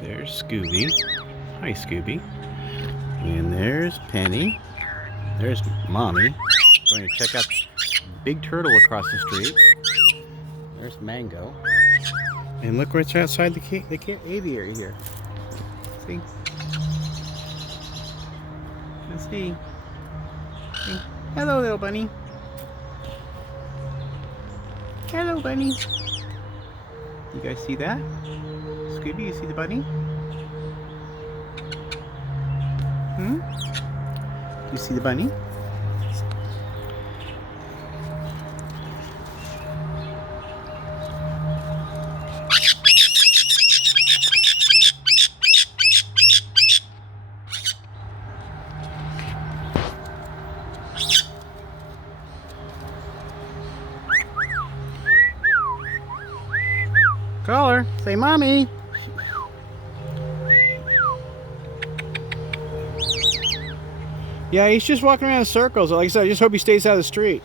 There's Scooby. Hi, Scooby. And there's Penny. There's Mommy. Going to check out the big turtle across the street. There's Mango. And look what's outside the aviary here. See? Let's see. Hello, little bunny. Hello, bunny. You guys see that? Scooby, you see the bunny? You see the bunny? Call her. Say, Mommy. Yeah, he's just walking around in circles. Like I said, I just hope he stays out of the street.